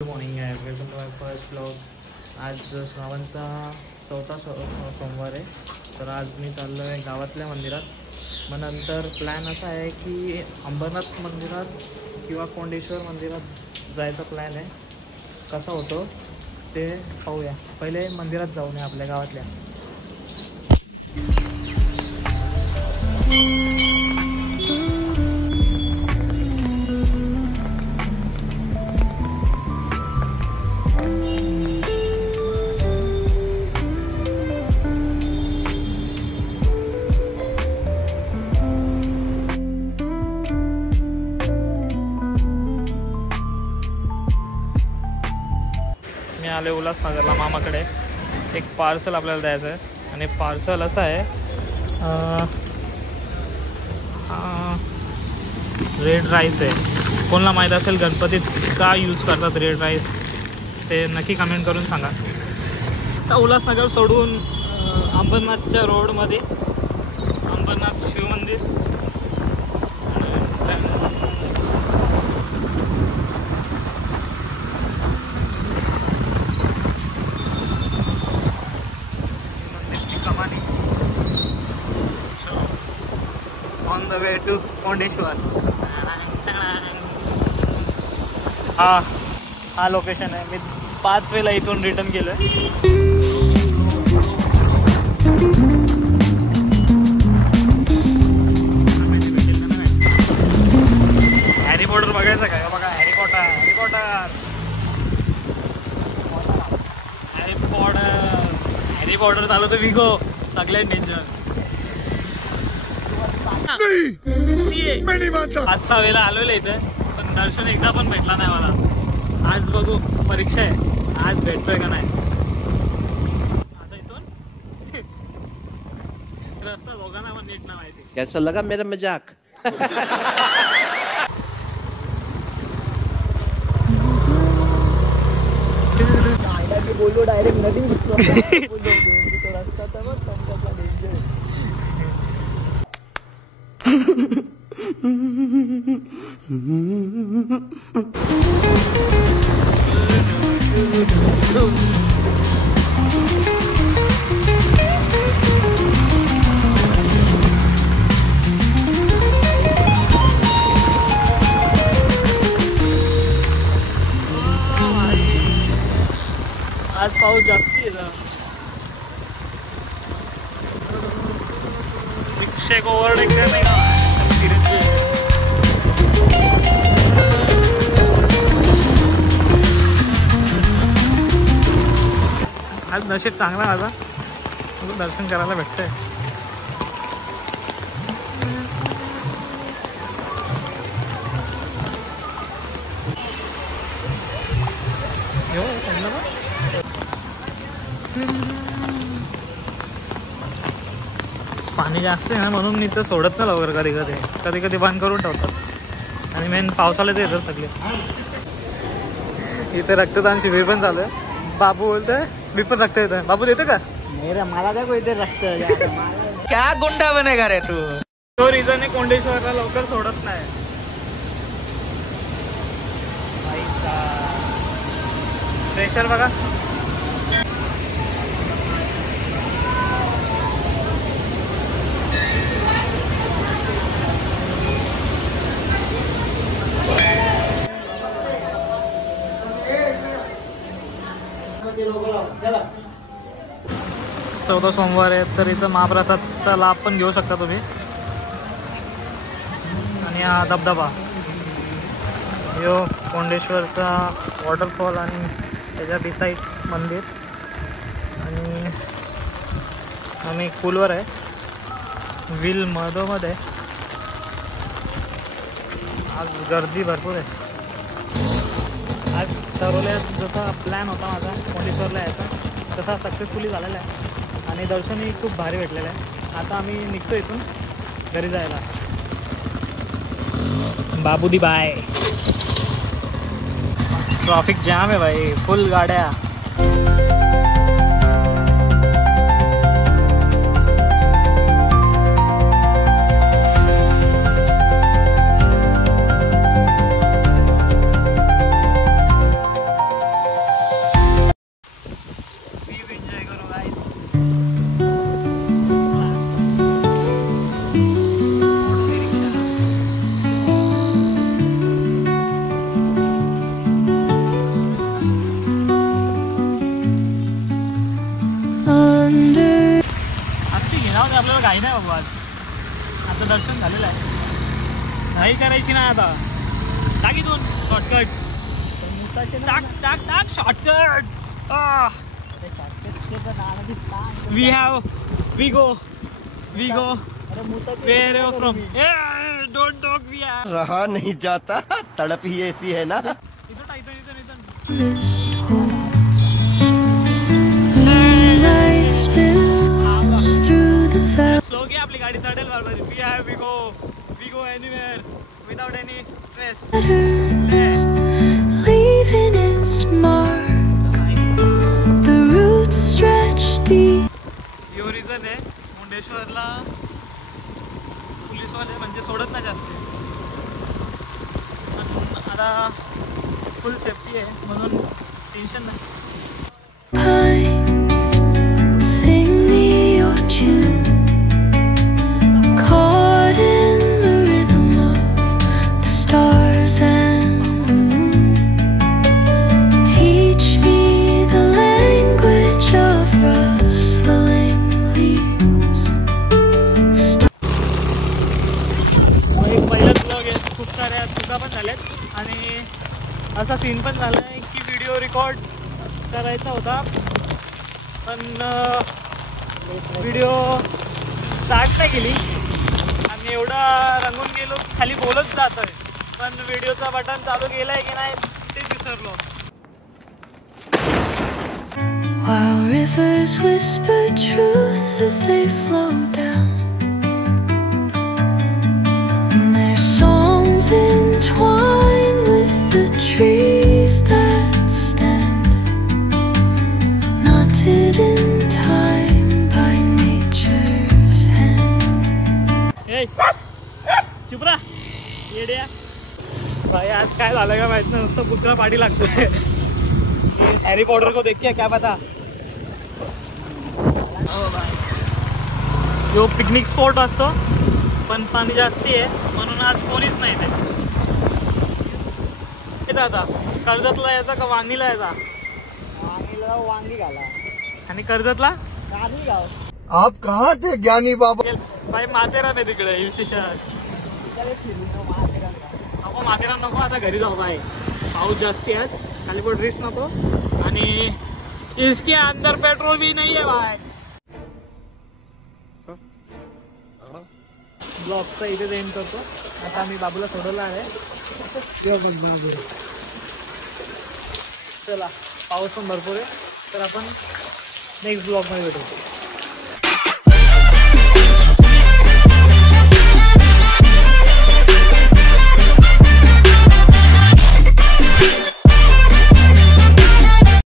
Good morning आहे. Welcome to my first blog. आज श्रावणचा चौथा सोमवार आहे. तर आज मी चाललो आहे गावातल्या मंदिरात. मग नंतर प्लॅन असा आहे की अंबरनाथ मंदिरात किंवा कोंडेश्वर मंदिरात जायचा प्लॅन आहे. कसा होतो ते पाहूया. पहिले मंदिरात जाऊ नये आपल्या गावातल्या. मी आले उल्हासनगरला मामाकडे. एक पार्सल आपल्याला द्यायचं आहे आणि पार्सल असं आहे रेड राईस आहे. कोणाला माहीत असेल गणपतीत का यूज करतात रेड राईस ते नक्की कमेंट करून सांगा. तर उल्हासनगर सोडून अंबरनाथच्या रोडमध्ये Ambarnath Shivmandir on the way to Kondeshwar. हा लोकेशन आहे. मी 5 वेळेला इथून रिटर्न केलं आहे. हॅरी पॉटर बघायचं का? बघा Harry Potter Harry Potter Harry Potter Harry Potter चालू तर विगो सगळ्यात डेंजर. 5-6 वेळेला आलेलं इथं पण दर्शन एकदा पण भेटला नाही मला. आज बघू, परीक्षा आहे, आज भेटतोय का नाही. आता इथून रस्ता दोघांना पण नीट नाही माहिती. कैसा लगा मेरा मजाक? बोलो डायरेक्ट नदी रस्ता तर डेंजर. आज पाऊस जास्ती आहे. रिक्षे को ओव्हरटेक करने का आज नशीब चांगला माझा, दर्शन करायला भेटतंय. पाणी जास्त आहे ना म्हणून मी तर सोडत नाही लवकर. कधी कधी बंद करून ठेवतात. आणि मेन पावसाळ्यात येतात सगळे. इथे रक्तदान शिबिर पण चालू आहे. बाबू बोलतोय मी पण रक्त देतोय. बाबू देतो का? मला काय कोणते रक्त क्या गुंडा बनेगा रे तू? तो रिझन आहे कोंडेश्वरला लवकर सोडत नाही. प्रेशर बघा. चौथा सोमवार आहे तर इथं महाप्रसादचा लाभ पण घेऊ शकता तुम्ही. आणि हा धबधबा, यो कोंडेश्वरचा वॉटरफॉल आणि त्याच्या बिसाईड मंदिर. आणि आम्ही पूलवर आहे, विल मधोमध्ये. आज गर्दी भरपूर आहे. आज ठरवलं जसा प्लॅन होता माझा कोंडेश्वरला यायचा तसा सक्सेसफुली झालेला आहे. आणि दर्शनही खूप भारी भेटलेलं आहे. आता आम्ही निघतो इथून घरी जायला. बाबूदी बाय. ट्रॉफिक जाम आहे भाई, फुल गाड्या. आपल्याला घाई नाही बाबा, आज आता दर्शन झालेलं आहे, घाई करायची नाही आता. टाक इथून शॉर्टकट, टाक टाक टाक shortcut. We go where are you from? Don't talk, we are. रहा नहीं जाता, तड़प ही ऐसी है ना. स्लो घे, आपली गाडी चढेल बरोबर. we go anywhere without any stress. Leaving its mark, the roots stretch deep. Yo reason आहे मुंडेश्वरला पोलीसवाले म्हणजे सोडत नाही जास्त, पण आता फुल सेफ्टी आहे म्हणून टेन्शन नाही. Sing me your tune, caught in the rhythm of the stars and the moon. Teach me the language of rustling leaves. एक पहिलाच ब्लॉग आहे, खूप साऱ्या चुका पण झाल्यात आणि असा सीन पण झाला आहे की व्हिडिओ रेकॉर्ड करायचा होता पण व्हिडिओ स्टार्ट नाही केली आणि एवढा रंगून गेलो खाली बोलत जातोय, पण व्हिडिओचा बटन चालू केलाय की नाही ते विसरलो. While rivers whisper truth as they flow down, and their songs entwine with the trees that stand, knotted in time by nature's hand. ए चुप रा येड्या भाई, आज काय झालं का माहित नाही, नुसतं कुत्रा पाठी लागतोय. हॅरी पॉटर को देखिए क्या पता. यो पिकनिक स्पॉट असतो पण पाणी जास्ती आहे म्हणून आज कोणीच नाही ते. आता कर्जतला यायचा का वांगीला यायचा? वांगी घाला आणि कर्जतला गाणी गाव. आप कहाँ थे ज्ञानी बाबा? भाई माथेरान आहे तिकडे हिल स्टेशन. नको माथेरान नको, आता घरी जाऊ बाय, पाऊस जास्ती आहे आज, खाली पण ड्रेस नको आणि इसके अंदर पेट्रोल भी नहीं है भाई. ब्लॉगचा इथे एंड करतो. आता आम्ही बाबूला सोडवला आहे. चला पाऊस पण भरपूर आहे तर आपण नेक्स्ट ब्लॉगमध्ये भेटू.